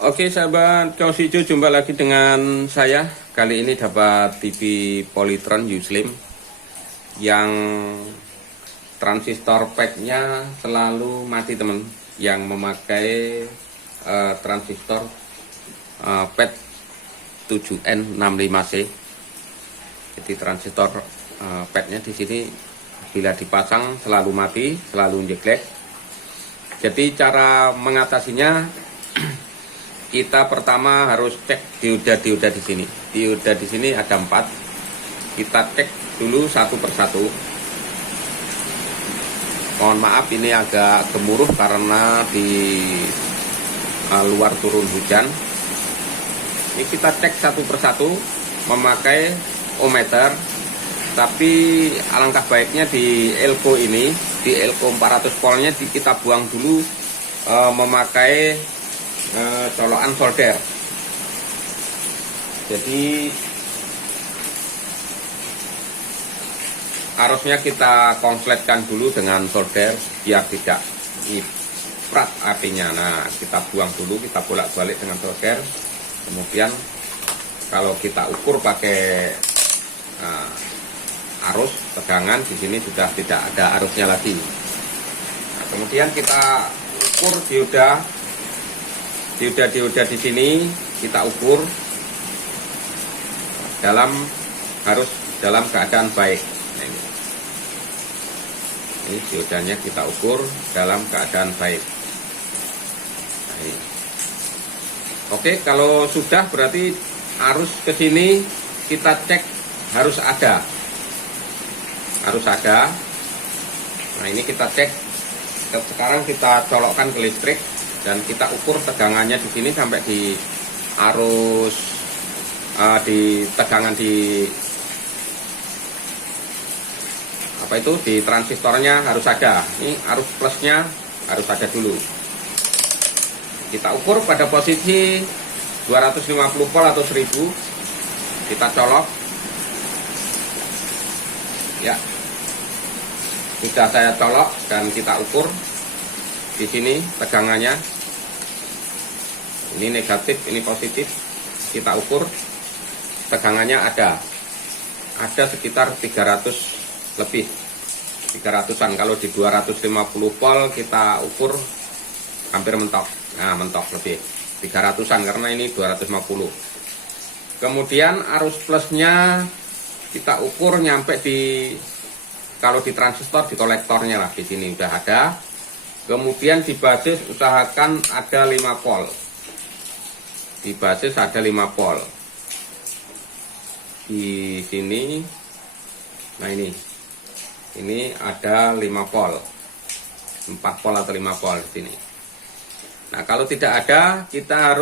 Oke sahabat kaos hijau, jumpa lagi dengan saya. Kali ini dapat TV Polytron U-Slim yang transistor packnya selalu mati teman. Yang memakai transistor pad 7N65C. Jadi transistor padnya di sini bila dipasang selalu mati, selalu jeglek. Jadi cara mengatasinya, kita pertama harus cek dioda di sini. Dioda di sini ada 4. Kita cek dulu satu persatu. Mohon maaf ini agak gemuruh karena di luar turun hujan. Ini kita cek satu persatu memakai ohmmeter. Tapi alangkah baiknya di elko ini, di elko 400 voltnya kita buang dulu memakai colokan solder. Jadi arusnya kita konsletkan dulu dengan solder biar tidak iprat apinya. Nah, kita buang dulu, kita bolak-balik dengan solder. Kemudian kalau kita ukur pakai arus tegangan, di sini sudah tidak ada arusnya lagi. Nah, kemudian kita ukur dioda di sini, kita ukur harus dalam keadaan baik. Nah, ini diodanya kita ukur dalam keadaan baik. Nah, ini. Oke, kalau sudah berarti arus ke sini kita cek harus ada. Nah, ini kita cek. Sekarang kita colokkan ke listrik dan kita ukur tegangannya di sini sampai di arus di tegangan di di transistornya harus ada. Ini arus plusnya harus ada dulu. Kita ukur pada posisi 250 volt atau 1000. Kita colok. Ya, sudah saya colok dan kita ukur di sini tegangannya. Ini negatif, ini positif. Kita ukur tegangannya ada sekitar 300 lebih, 300-an. Kalau di 250 volt kita ukur hampir mentok. Nah, mentok lebih 300-an karena ini 250. Kemudian arus plusnya kita ukur nyampe kalau di transistor di kolektornya lah, di sini udah ada. Kemudian di basis usahakan ada 5 volt. Di basis ada 5 volt. Di sini, nah ini ada 5 volt, 4 volt atau 5 volt di sini. Nah, kalau tidak ada, kita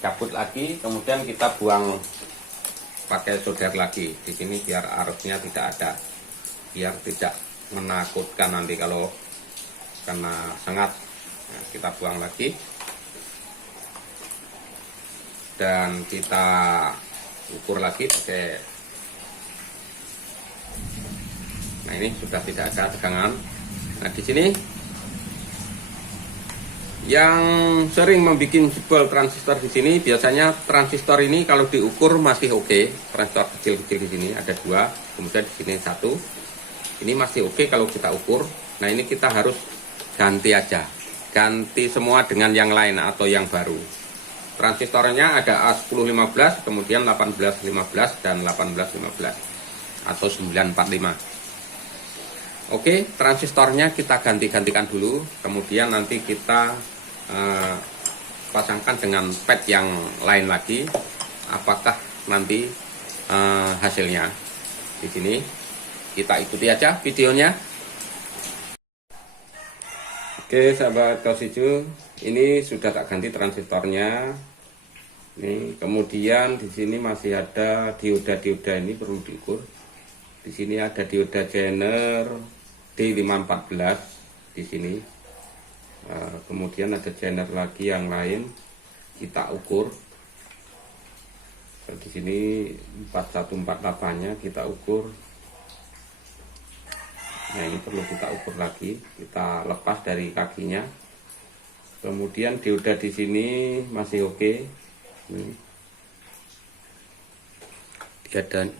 cabut lagi, kemudian kita buang pakai solder lagi di sini biar arusnya tidak ada, biar tidak menakutkan nanti kalau kena sengat. Nah, kita buang lagi dan kita ukur lagi pakai. Nah, ini sudah tidak ada tegangan. Nah, di sini yang sering membuat jebol transistor di sini biasanya transistor ini kalau diukur masih oke. Transistor kecil-kecil di sini ada 2, kemudian di sini 1. Ini masih oke kalau kita ukur. Nah, ini kita harus ganti aja, ganti semua dengan yang lain atau yang baru. Transistornya ada A1015, kemudian 1815 dan 1815 atau 945. Oke, transistornya kita gantikan dulu, kemudian nanti kita pasangkan dengan pad yang lain lagi. Apakah nanti hasilnya? Di sini kita ikuti aja videonya. Oke sahabat kaos hijau, ini sudah tak ganti transistornya. Ini kemudian di sini masih ada dioda ini perlu diukur. Di sini ada dioda Zener D514 di sini. Kemudian ada Zener lagi yang lain, kita ukur. Di sini 4148-nya kita ukur. Nah, ini perlu kita ukur lagi, kita lepas dari kakinya. Kemudian dioda di sini masih oke.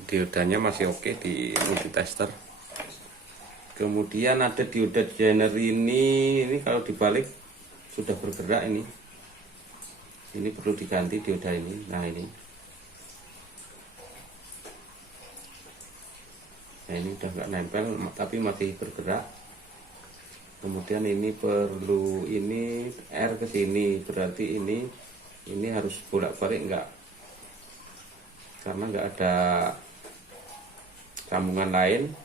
Diodanya masih oke di multitester. Kemudian ada dioda Zener ini kalau dibalik sudah bergerak ini. Ini perlu diganti dioda ini. Nah ini. Nah ini udah nggak nempel tapi masih bergerak. Kemudian ini perlu ini R ke sini, berarti ini harus bolak-balik enggak, karena enggak ada sambungan lain.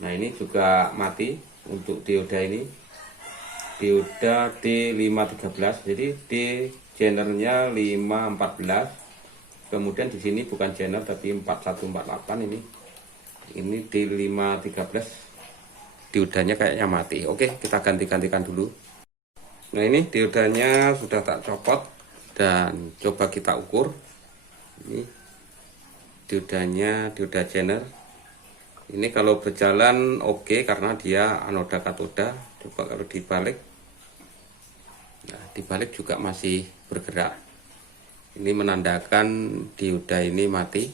Nah ini juga mati untuk dioda ini, dioda D513, jadi D Zenernya 514. Kemudian di sini bukan Zener tapi 4148 ini D513. Diodanya kayaknya mati. Oke, kita ganti-gantikan dulu. Nah ini diodanya sudah tak copot dan coba kita ukur. Ini diodanya, dioda Zener. Ini kalau berjalan oke, karena dia anoda katoda. Coba kalau dibalik. Nah, dibalik juga masih bergerak. Ini menandakan dioda ini mati.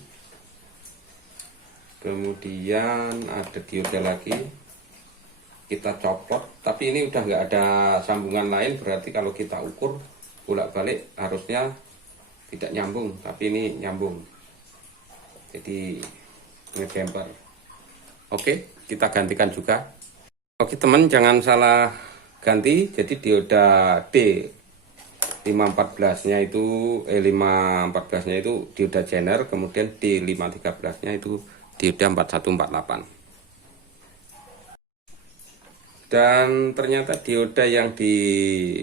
Kemudian ada dioda lagi. Kita copot, tapi ini udah nggak ada sambungan lain, berarti kalau kita ukur bolak-balik harusnya tidak nyambung, tapi ini nyambung, jadi nge-jumper. Oke, kita gantikan juga. Oke teman, jangan salah ganti. Jadi dioda D514 nya itu 514 nya itu dioda Zener, kemudian D513 nya itu dioda 4148. Dan ternyata dioda yang di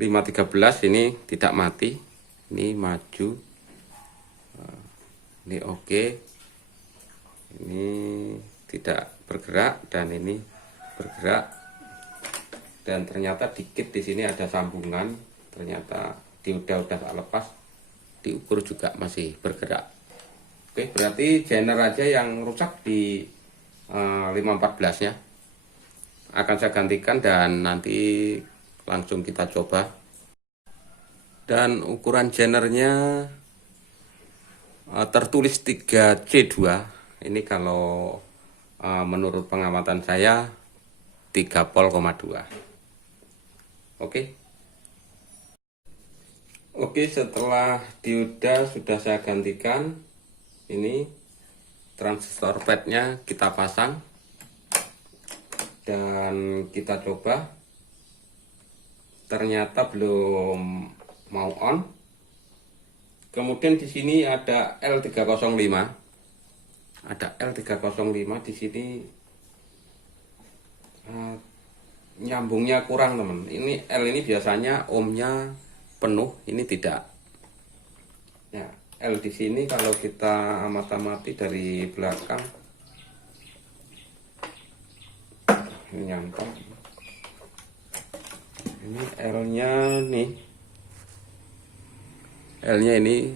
513 ini tidak mati. Ini maju. Ini oke. Ini tidak bergerak dan ini bergerak. Dan ternyata dikit di sini ada sambungan. Ternyata dioda udah tak lepas. Diukur juga masih bergerak. Oke, berarti Zener aja yang rusak di 514 nya. Akan saya gantikan dan nanti langsung kita coba. Dan ukuran Zenernya tertulis 3C2. Ini kalau menurut pengamatan saya 3,2 volt. Oke, setelah dioda sudah saya gantikan, ini transistor padnya kita pasang dan kita coba. Ternyata belum mau on. Kemudian di sini ada L305. Ada L305 di sini, nyambungnya kurang teman. Ini L ini biasanya ohmnya penuh, ini tidak. Ya, L di sini kalau kita amati dari belakang ini nyangkut. Ini L-nya nih. L-nya ini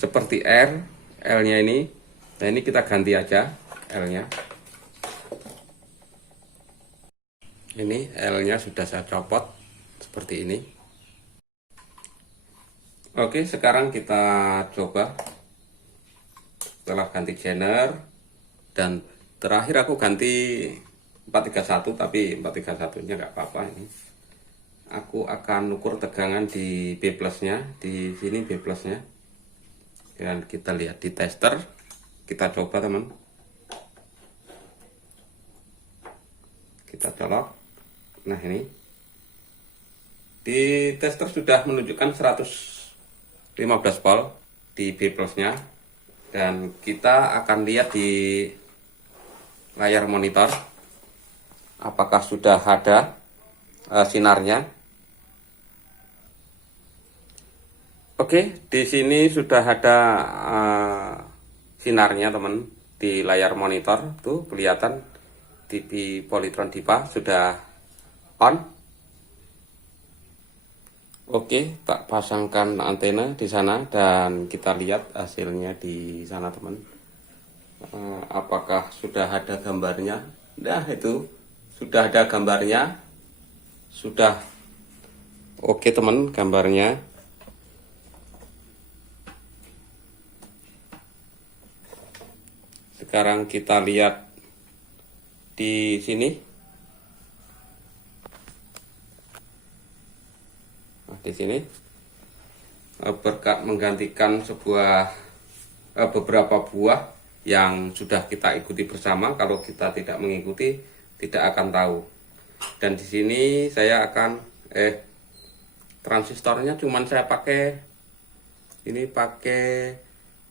seperti R, L-nya ini. Nah, ini kita ganti aja L-nya. Ini L-nya sudah saya copot seperti ini. Oke, sekarang kita coba. Setelah ganti Zener dan terakhir aku ganti 431, tapi 431 nya nggak apa-apa. Ini aku akan ukur tegangan di B plusnya, di sini B plusnya, dan kita lihat di tester. Kita coba teman, kita colok. Nah ini di tester sudah menunjukkan 115 volt di B plusnya, dan kita akan lihat di layar monitor apakah sudah ada sinarnya. Oke, di sini sudah ada sinarnya teman, di layar monitor tuh kelihatan TV Polytron Dipa sudah on. Oke, tak pasangkan antena di sana dan kita lihat hasilnya di sana teman. Apakah sudah ada gambarnya? Nah itu sudah ada gambarnya. sudah oke teman gambarnya. Sekarang kita lihat di sini. Nah, di sini berkat menggantikan beberapa buah yang sudah kita ikuti bersama. Kalau kita tidak mengikuti, tidak akan tahu. Dan di sini saya akan transistornya cuman saya pakai ini, pakai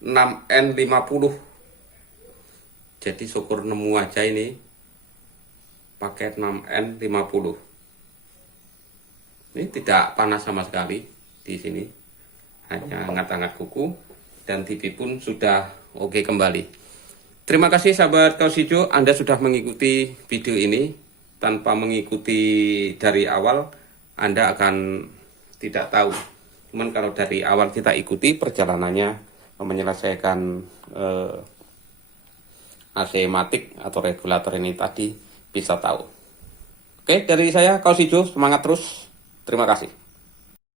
6N50. Jadi syukur nemu aja ini pakai 6N50. Ini tidak panas sama sekali di sini, hanya hangat-hangat kuku, dan TV pun sudah oke kembali. Terima kasih sahabat Kaos Hijau, Anda sudah mengikuti video ini. Tanpa mengikuti dari awal, Anda akan tidak tahu. Cuman kalau dari awal kita ikuti perjalanannya menyelesaikan AC matic atau regulator ini tadi, bisa tahu. Oke, dari saya Kaos Hijau, semangat terus. Terima kasih.